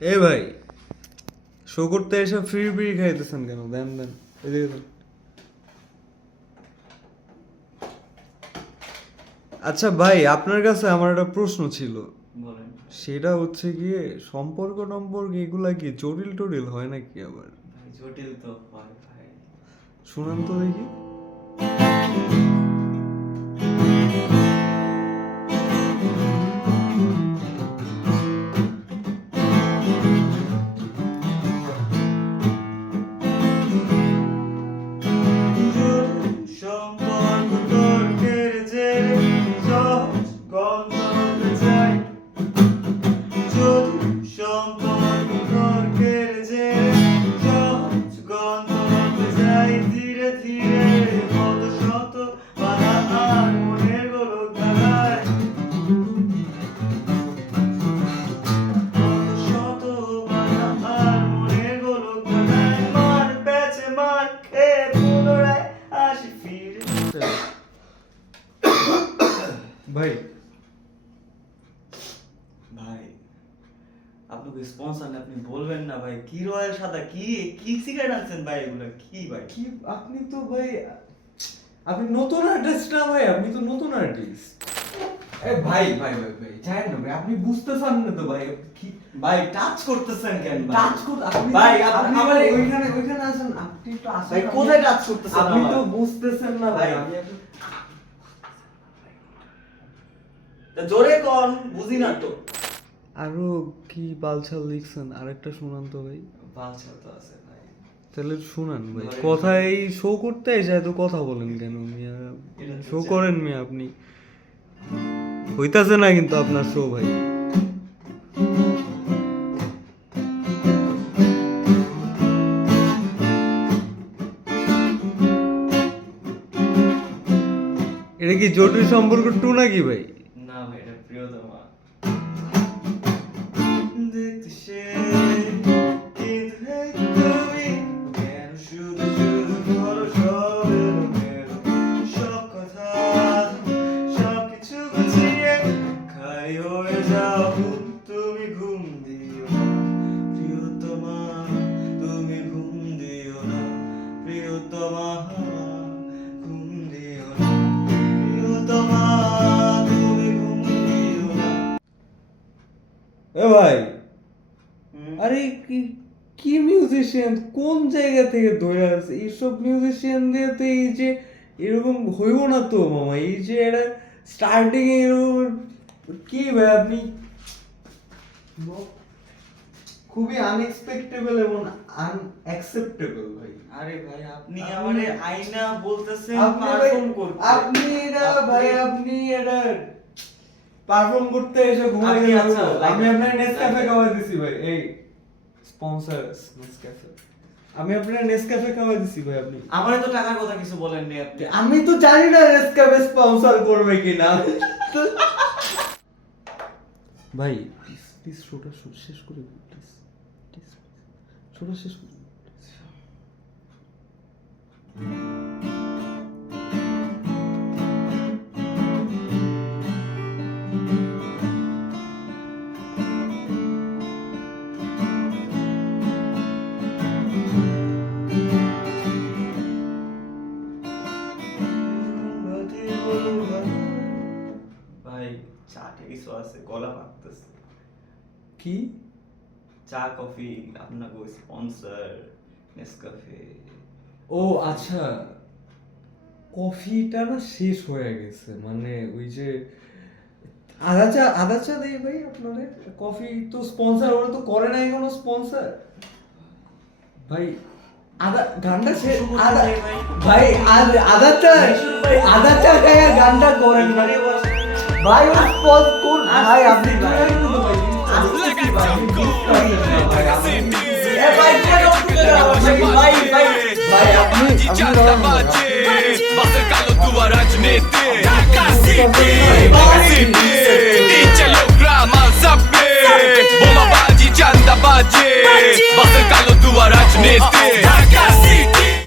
এ ভাই, শো করতে এসে ফ্রি ফ্রি খাইতেছেন কেন? দেন দেন, এদিকে দেন। আচ্ছা ভাই, আপনার কাছে আমার একটা প্রশ্ন ছিল। বলেন। সেটা হচ্ছে গিয়ে সম্পর্ক টম্পর্ক এগুলা কি জটিল টটিল হয় নাকি আবার? ভাই জটিল তো হয় ভাই। শুনান তো দেখি। সম্পর্ক তর্কের যে সহজ গন্তব্যে যাই, যদি সম্পর্ক তর্কের যে সহজ গন্তব্যে যাই, ধীরে ধীরে কত শত বাধা আর মনের গোলক ধাঁধায়, কত শত বাধা আর মনের গোলক ধাঁধায়, মার পেছে মার খেয়ে পুনরায় আসি ফিরে। ভাই ভাই আপনাকে স্পন্সর না, আপনি বলবেন না ভাই? কি রয়্যাল সাদা, কি কি সিগারেট আনছেন ভাই? এগুলো কি ভাই? কি আপনি তো ভাই, আপনি নতুন আর্টিস্ট না ভাই? আপনি তো নতুন আর্টিস্ট। এ ভাই ভাই ভাই ভাই চাই না ভাই, আপনি বুঝতেছেন না তো ভাই। কি ভাই টাচ করতেছেন কেন ভাই? টাচ করতে আপনি ভাই, আপনি আমার ওইখানে আছেন, আপনি একটু আসেন। ভাই কোথায় টাচ করতেছেন? আপনি আমার? তো বুঝতেছেন না ভাই। ভাই। আমি একটু তা জোরে কোন, বুঝি না তো। আরো কি বালছাল লিখছেন? আরেকটা শুনান তো ভাই। বালছা তো আছে ভাই। তাহলে শুনান ভাই। ধরেন কথাই শো করতে এসে এত কথা বলেন কেন মিয়া? এটা তো শো জানি। করেন মিয়া আপনি। হইতাছে না কিন্তু আপনার শো ভাই। এটা কি জটিল সম্পর্ক টু নাকি ভাই? না ভাই, এটা প্রিয়তমা। দেখতে সে কিন্তু হে তুমি কেন শুধু শুধু করো সব এলোমেলো, সব কথা সব কিছু গুছিয়ে খালি হয়ে যাও, তুমি ঘুম দিও না প্রিয়তমা, তুমি ঘুম দিও না প্রিয়তমা, ঘুম দিও না প্রিয়তমা, তুমি ঘুম দিও না। এ ভাই, হুম? আরে কি কি মিউজিশিয়ান, কোন জায়গা থেকে ধরে আছে? এইসব মিউজিশিয়ান দিয়ে তো এই যে এরকম হইব না তো মামা। এই যে এটা স্টার্টিং এরকম কি ভাই আপনি খুবই আনএক্সপেক্টেবল এবং আনঅ্যাকসেপ্টেবল ভাই। আরে ভাই আপনি আপনি- আমারে আইনা বলতেছেন আপনি ভাই- পারফর্ম করতে। আপনি এটা ভাই, আপনি এটা পারফর্ম করতে এসে ঘুমাই আপনি গেলেন। আচ্ছা, আমি like- আপনার নেসক্যাফে like- খাওয়াই দিছি ভাই। এই স্পন্সর নেসক্যাফে। আমি আপনার নেসক্যাফে খাওয়াই দিছি ভাই। আপনি আমারে তো টাকার কথা কিছু বলেননি আপনি। আমি তো জানি না নেসক্যাফে স্পন্সর করবে কিনা। ভাই প্লিজ প্লিজ শোটা শেষ করে দিন প্লিজ। প্লিজ শোটা শেষ করে দিন। ভাই চাটে কিছু আছে, গলা পাকতেছে। কি চা কফি আপনাকে স্পন্সর নেসক্যাফে। ও আচ্ছা, কফিটা না শেষ হয়ে গেছে। মানে ওই যে আদা চা দেই ভাই আপনাদের। কফি তো স্পন্সর ওরা তো করে নাই কোনো স্পন্সর ভাই। আদা গানটা শেষ। আদা ভাই আদা চা খায়া গানটা করেন না ভাই। ও স্পন্স কোন ভাই? আপনি ভাই Basıl kalı duvar acneti Kilogram al sabbe Bomba baci canda baci Basıl kalı duvar acneti